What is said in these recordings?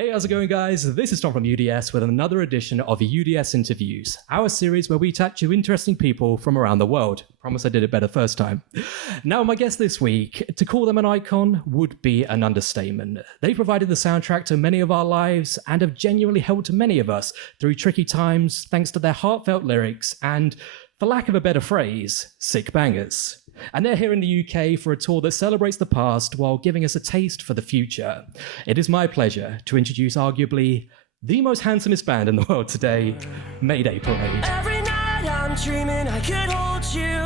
Hey, how's it going, guys? This is Tom from UDS with another edition of UDS Interviews, our series where we chat to interesting people from around the world. Promise I did it better first time. Now, my guest this week, to call them an icon would be an understatement. They provided the soundtrack to many of our lives and have genuinely helped many of us through tricky times thanks to their heartfelt lyrics and, for lack of a better phrase, sick bangers. And they're here in the UK for a tour that celebrates the past while giving us a taste for the future. It is my pleasure to introduce arguably the most handsomest band in the world today, Mayday Parade. Every night I'm dreaming I could hold you.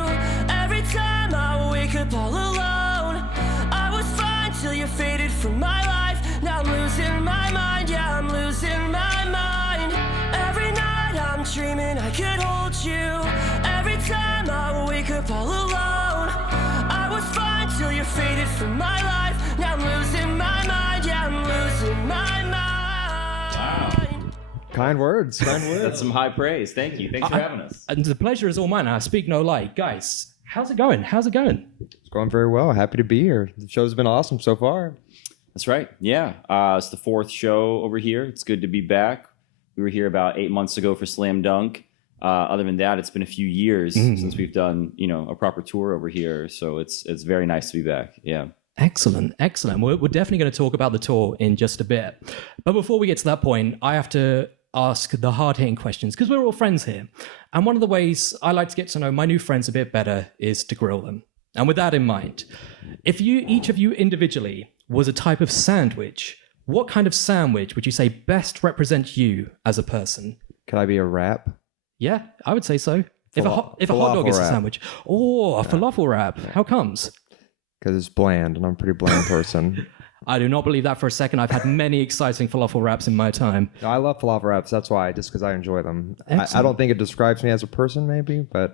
Every time I wake up all alone. I was fine till you faded from my life. Now I'm losing my mind, yeah, I'm losing my mind. Every night I'm dreaming I could hold you. Every time I wake up all alone. Till you're faded from my life. Now I'm losing my mind. Yeah, I'm losing my mind. Wow. Kind words. That's some high praise. Thank you. Thanks for having us. And the pleasure is all mine. I speak no lie. Guys, how's it going? It's going very well. Happy to be here. The show's been awesome so far. That's right. Yeah. It's the fourth show over here. It's good to be back. We were here about 8 months ago for Slam Dunk. Other than that, it's been a few years since we've done, a proper tour over here. So it's very nice to be back. Yeah. Excellent. We're definitely going to talk about the tour in just a bit. But before we get to that point, I have to ask the hard-hitting questions because we're all friends here. And one of the ways I like to get to know my new friends a bit better is to grill them. And with that in mind, if each of you individually was a type of sandwich, what kind of sandwich would you say best represents you as a person? Could I be a wrap? Yeah, I would say so. If a hot dog is a sandwich. Oh, a falafel wrap. How comes? Because it's bland, and I'm a pretty bland person. I do not believe that for a second. I've had many exciting falafel wraps in my time. No, I love falafel wraps. That's why, just because I enjoy them. I don't think it describes me as a person, maybe, but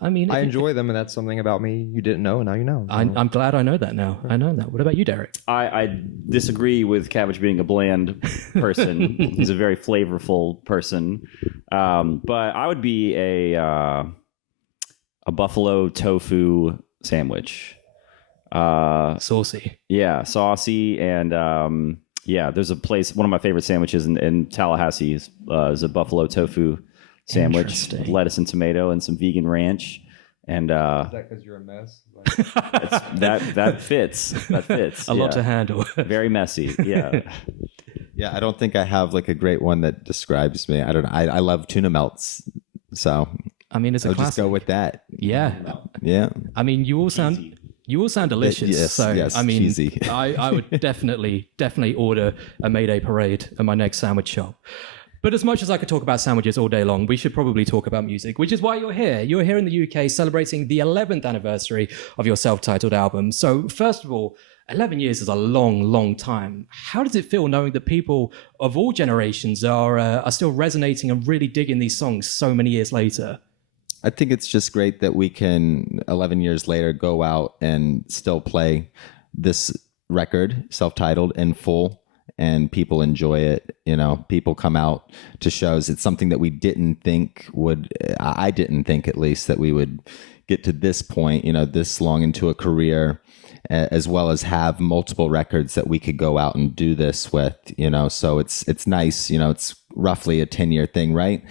I enjoy them, and that's something about me you didn't know, and now you know. I'm glad I know that now. I know that. What about you, Derek? I disagree with Cabbage being a bland person. He's a very flavorful person. But I would be a buffalo tofu sandwich. Saucy. Yeah, saucy. And there's a place, one of my favorite sandwiches in Tallahassee is a buffalo tofu sandwich, lettuce and tomato and some vegan ranch. And is that because you're a mess? that fits. A lot to handle. Very messy. Yeah. Yeah, I don't think I have like a great one that describes me. I don't know. I love tuna melts, so it's a classic. Just go with that. Yeah. You all sound delicious. Yes, cheesy. I would definitely order a Mayday Parade at my next sandwich shop. But as much as I could talk about sandwiches all day long, we should probably talk about music, which is why you're here. You're here in the UK celebrating the 11th anniversary of your self-titled album. So first of all, 11 years is a long, long time. How does it feel knowing that people of all generations are still resonating and really digging these songs so many years later? I think it's just great that we can, 11 years later, go out and still play this record, self-titled, in full. And people enjoy it. People come out to shows. It's something that we didn't think I didn't think at least that we would get to this point, this long into a career, as well as have multiple records that we could go out and do this with, so it's nice, it's roughly a 10-year thing, right?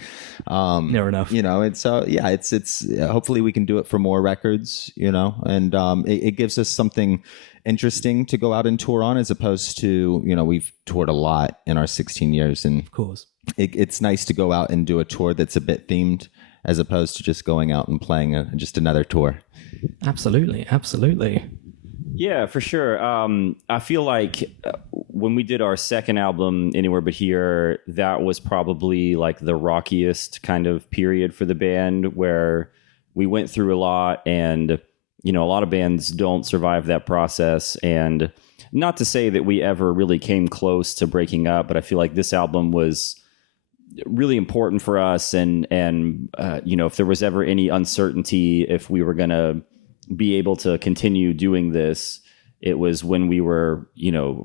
Near enough. And so, it's hopefully we can do it for more records, and it gives us something interesting to go out and tour on, as opposed to, we've toured a lot in our 16 years. And of course, it's nice to go out and do a tour that's a bit themed, as opposed to just going out and playing just another tour. Absolutely. Yeah, for sure. I feel like when we did our second album, Anywhere But Here, that was probably like the rockiest kind of period for the band, where we went through a lot, and a lot of bands don't survive that process. And not to say that we ever really came close to breaking up, but I feel like this album was really important for us. And if there was ever any uncertainty if we were going to be able to continue doing this, it was when we were,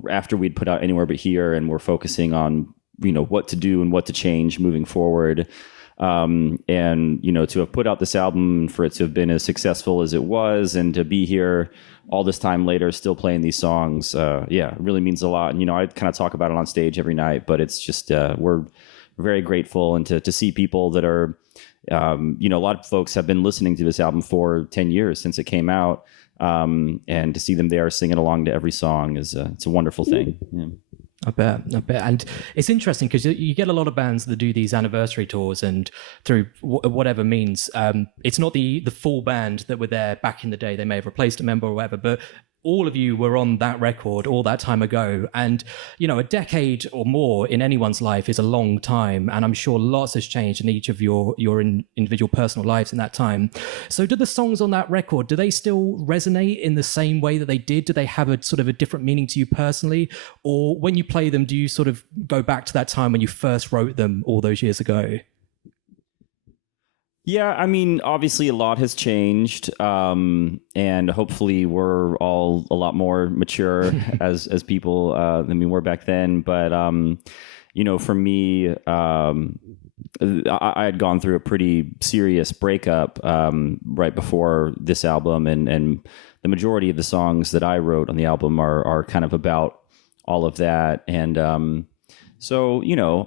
after we'd put out Anywhere But Here and we're focusing on, what to do and what to change moving forward. And, to have put out this album, for it to have been as successful as it was, and to be here all this time later, still playing these songs, it really means a lot. And, I kind of talk about it on stage every night, but it's just, we're very grateful. And to see people that are, a lot of folks have been listening to this album for 10 years since it came out. And to see them there singing along to every song it's a wonderful thing. Yeah. I bet. And it's interesting because you get a lot of bands that do these anniversary tours, and through whatever means, it's not the full band that were there back in the day. They may have replaced a member or whatever, but all of you were on that record all that time ago. And, a decade or more in anyone's life is a long time. And I'm sure lots has changed in each of your individual personal lives in that time. So do the songs on that record, do they still resonate in the same way that they did? Do they have a sort of a different meaning to you personally? Or when you play them, do you sort of go back to that time when you first wrote them all those years ago? Yeah, I mean, obviously a lot has changed, and hopefully we're all a lot more mature as people than we were back then. But for me, I had gone through a pretty serious breakup right before this album, and the majority of the songs that I wrote on the album are kind of about all of that. And so,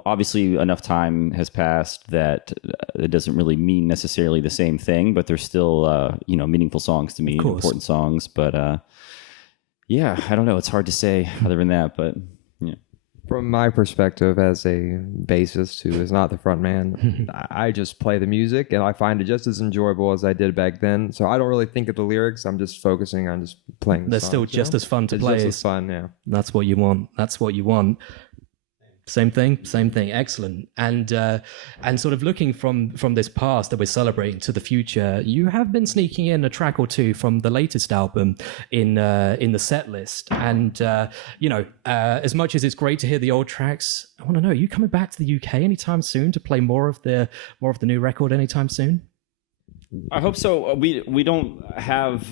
obviously enough time has passed that it doesn't really mean necessarily the same thing, but they're still, meaningful songs to me, important songs. But I don't know. It's hard to say other than that, but yeah. From my perspective as a bassist who is not the front man, I just play the music and I find it just as enjoyable as I did back then. So I don't really think of the lyrics. I'm just focusing on just playing the They're songs, still just as fun to play. It's just as fun, yeah. That's what you want. Same thing. Excellent. And sort of looking from this past that we're celebrating to the future, you have been sneaking in a track or two from the latest album in the set list. And as much as it's great to hear the old tracks, I want to know, are you coming back to the UK anytime soon to play more of the new record anytime soon? I hope so. We don't have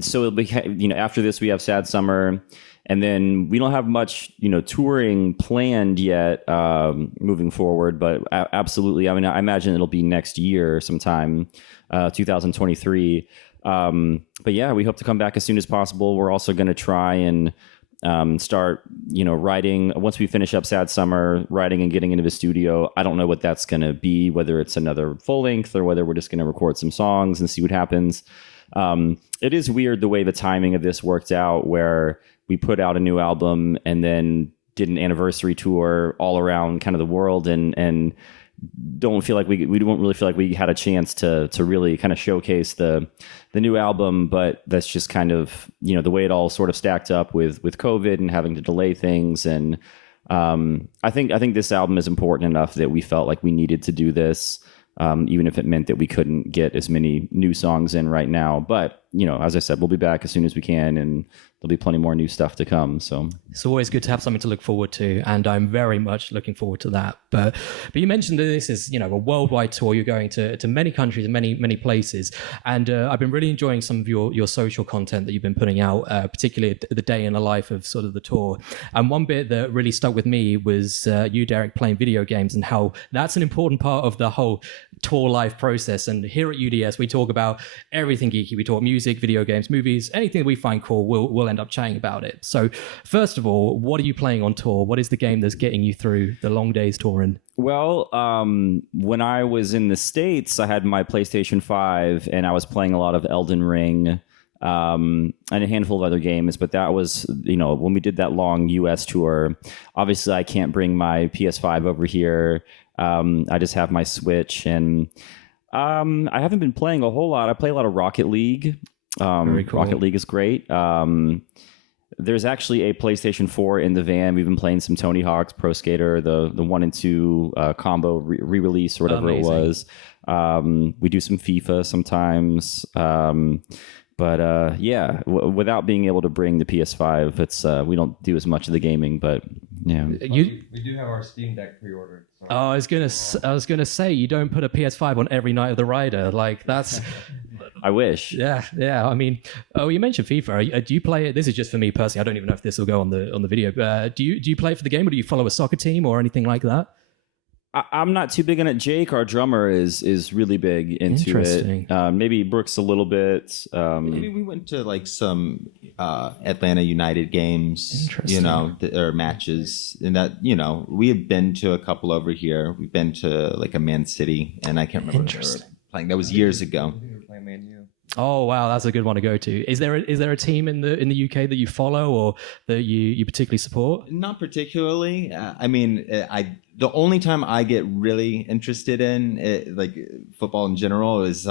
so it'll be after this we have Sad Summer. And then we don't have much, touring planned yet moving forward. But absolutely, I mean, I imagine it'll be next year sometime, 2023. But yeah, we hope to come back as soon as possible. We're also going to try and start, writing. Once we finish up Sad Summer, writing and getting into the studio. I don't know what that's going to be, whether it's another full length or whether we're just going to record some songs and see what happens. It is weird the way the timing of this worked out, where we put out a new album and then did an anniversary tour all around kind of the world, and don't feel like we don't really feel like we had a chance to really kind of showcase the new album. But that's just kind of the way it all sort of stacked up with COVID and having to delay things. And I think this album is important enough that we felt like we needed to do this, even if it meant that we couldn't get as many new songs in right now. But as I said, we'll be back as soon as we can, and there'll be plenty more new stuff to come. So it's always good to have something to look forward to, and I'm very much looking forward to that. But you mentioned that this is a worldwide tour. You're going to many countries and many places, and I've been really enjoying some of your social content that you've been putting out, particularly the day in the life of sort of the tour. And one bit that really stuck with me was you, Derek, playing video games, and how that's an important part of the whole tour life process. And here at UDS, we talk about everything geeky. We talk music, video games, movies, anything that we find cool, we'll end up chatting about it. So first of all, what are you playing on tour? What is the game that's getting you through the long days touring? Well, when I was in the States, I had my PlayStation 5 and I was playing a lot of Elden Ring and a handful of other games. But that was, when we did that long US tour, obviously I can't bring my PS5 over here. I just have my Switch, and I haven't been playing a whole lot. I play a lot of Rocket League. Very cool. Rocket League is great. There's actually a PlayStation 4 in the van. We've been playing some Tony Hawk's Pro Skater, the 1 and 2 combo re-release or whatever Amazing. It was. We do some FIFA sometimes. But without being able to bring the PS5, it's we don't do as much of the gaming. But yeah, we do have our Steam Deck pre-ordered. So. Oh, I was gonna say, you don't put a PS5 on every night of the rider. Like that's. I wish. Yeah. I mean, you mentioned FIFA. Do you play it? This is just for me personally. I don't even know if this will go on the video. Do you play it for the game, or do you follow a soccer team or anything like that? I'm not too big on it. Jake, our drummer, is really big into Interesting. it. Maybe Brooks a little bit. Maybe we went to like some Atlanta United games, Interesting. you know, or matches, and that, you know, we have been to a couple over here. We've been to like a Man City, and I can't remember where they were playing. That was years ago. Oh wow, that's a good one to go to. Is there a team in the UK that you follow or that you particularly support? Not particularly. I mean, the only time I get really interested in it, like football in general, is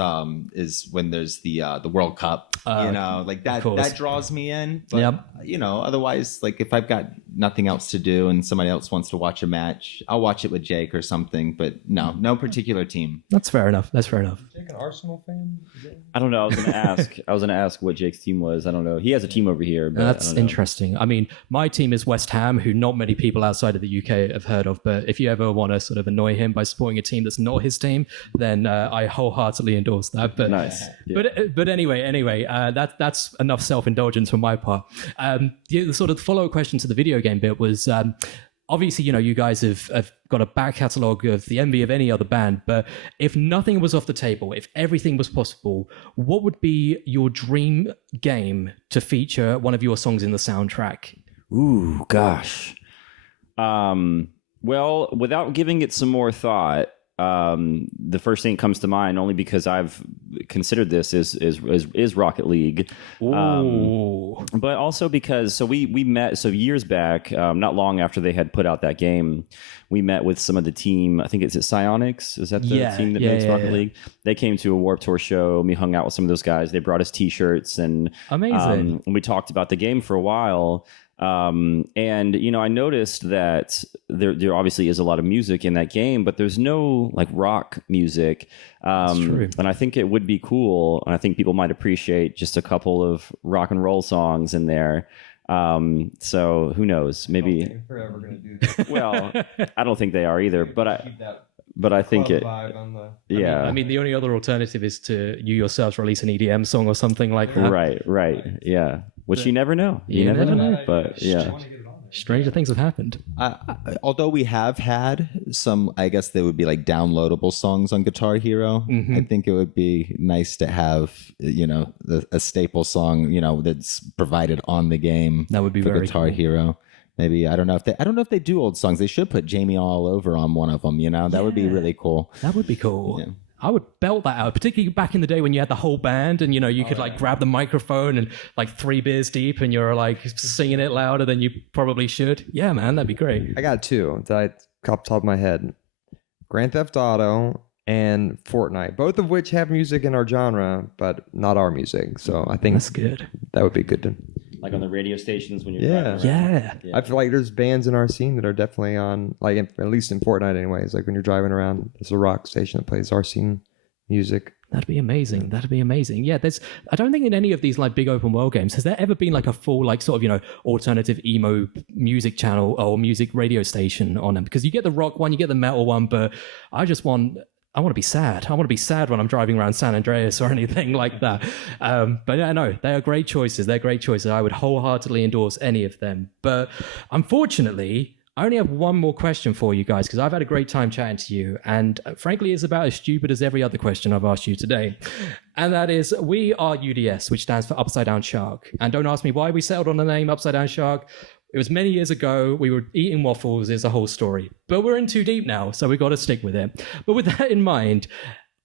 when there's the World Cup. You know, like that draws me in. But you know, otherwise, like if I've got nothing else to do and somebody else wants to watch a match, I'll watch it with Jake or something. But no particular team. That's fair enough. That's fair enough. Jake, an Arsenal fan? I don't know. I was gonna ask what Jake's team was. I don't know. He has a team over here. But That's I don't know. interesting. I mean, my team is West Ham, who not many people outside of the UK have heard of. But if you ever want to sort of annoy him by supporting a team that's not his team, then I wholeheartedly endorse that. But Nice. Yeah. but anyway, that's enough self-indulgence from my part. The sort of follow-up question to the video game bit was. Obviously, you know, you guys have got a back catalogue of the envy of any other band, but if nothing was off the table, if everything was possible, what would be your dream game to feature one of your songs in the soundtrack? Ooh, gosh. Well, without giving it some more thought, the first thing that comes to mind, only because I've considered this, is Rocket League. But also because we met years back, not long after they had put out that game, we met with some of the team. I think it's Psionics. Is that the team that makes Rocket League? They came to a Warped Tour show. We hung out with some of those guys. They brought us T-shirts and amazing. And we talked about the game for a while. And you know, I noticed that there obviously is a lot of music in that game, but there's no like rock music. That's true. And I think it would be cool, and I think people might appreciate just a couple of rock and roll songs in there. So who knows? Maybe I don't think we're ever gonna do that. well, I don't think they are either, but I think it. Yeah, I mean, the only other alternative is to you yourselves release an EDM song or something like that. right, yeah. Which you never know. You never know. But yeah. Stranger things have happened. Although we have had some, I guess they would be like downloadable songs on Guitar Hero. I think it would be nice to have, you know, a staple song, you know, that's provided on the game. That would be for very Guitar cool. Hero. Maybe I don't know if they do old songs. They should put Jamie All Over on one of them. You know, that would be really cool. That would be cool. Yeah. I would belt that out, particularly back in the day when you had the whole band and, you know, you could like grab the microphone and like 3 beers deep and you're like singing it louder than you probably should. Yeah, man, that'd be great. I got two that I off the top of my head. Grand Theft Auto and Fortnite, both of which have music in our genre, but not our music. So I think That's good. that would be good to... Like on the radio stations when you're Yeah. driving around. Yeah. I feel like there's bands in our scene that are definitely on, like at least in Fortnite anyways, like when you're driving around, there's a rock station that plays our scene music. That'd be amazing. That'd be amazing. Yeah, I don't think in any of these like big open world games has there ever been like a full like sort of, you know, alternative emo music channel or music radio station on them, because you get the rock one, you get the metal one, but I want to be sad. I want to be sad when I'm driving around San Andreas or anything like that. But yeah, no, they are great choices. They're great choices. I would wholeheartedly endorse any of them. But unfortunately, I only have one more question for you guys, because I've had a great time chatting to you. And frankly, it's about as stupid as every other question I've asked you today. And that is, we are UDS, which stands for Upside Down Shark. And don't ask me why we settled on the name Upside Down Shark. It was many years ago. We were eating waffles. It's a whole story. But we're in too deep now, so we've got to stick with it. But with that in mind,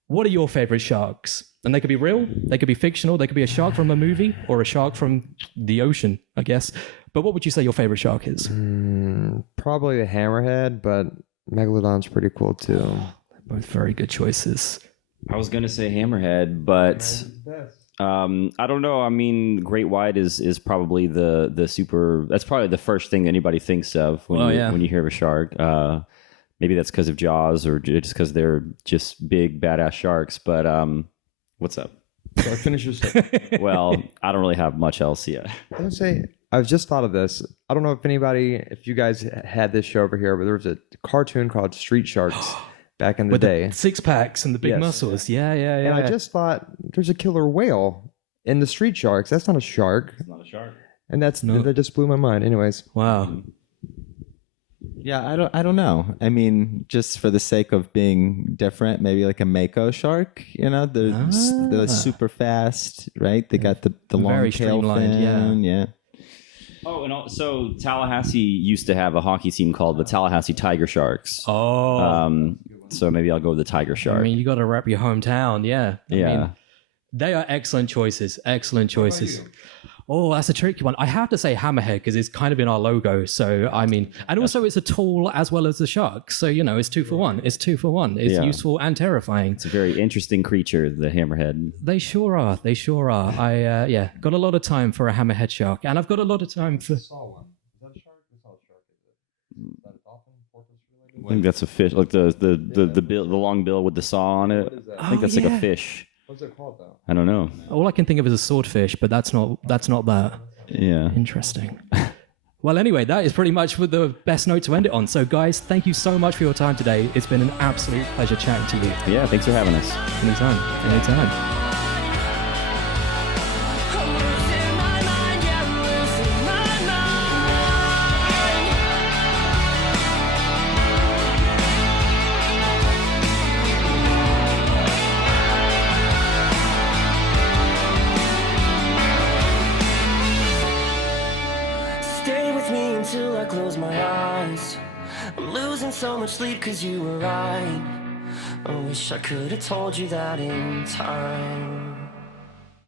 what are your favorite sharks? And they could be real, they could be fictional, they could be a shark from a movie or a shark from the ocean, I guess. But what would you say your favorite shark is? Probably the hammerhead, but Megalodon's pretty cool too. Both very good choices. I was gonna say hammerhead, but I don't know. I mean, great white is probably the super. That's probably the first thing anybody thinks of when you hear of a shark. Maybe that's because of Jaws or just because they're just big badass sharks. But what's up? So finish your statement. Well, I don't really have much else yet. I would say I've just thought of this. I don't know if you guys had this show over here, but there was a cartoon called Street Sharks back in the With day. the 6-packs and the big Yes. muscles. Yeah. And I just thought there's a killer whale in the Street Sharks. That's not a shark. It's not a shark. And that just blew my mind. Anyways. Wow. Yeah, I don't know. I mean, just for the sake of being different, maybe like a mako shark. They're super fast, right? They got the long Very tail streamlined, fin. Yeah. Oh, and also Tallahassee used to have a hockey team called the Tallahassee Tiger Sharks. Oh, So maybe I'll go with the Tiger Shark. I mean, you got to rep your hometown. Yeah. I yeah. mean, they are excellent choices. Excellent choices. Oh, that's a tricky one. I have to say hammerhead because it's kind of in our logo. So, I mean, and also it's a tool as well as the shark. So, it's 2 for 1. It's 2 for 1. It's Yeah. useful and terrifying. It's a very interesting creature, the hammerhead. They sure are. They sure are. I got a lot of time for a hammerhead shark. And I've got a lot of time for... I think that's a fish, like the bill, the long bill with the saw on it. I think that's like a fish. What's it called though? I don't know. All I can think of is a swordfish, but that's not that. Yeah. Interesting. Well, anyway, that is pretty much the best note to end it on. So, guys, thank you so much for your time today. It's been an absolute pleasure chatting to you. Yeah. Thanks for having us. Anytime. I'm losing my mind, yeah, I'm losing my mind. Stay with me until I close my eyes. I'm losing so much sleep 'cause you were right. I wish I could have told you that in time.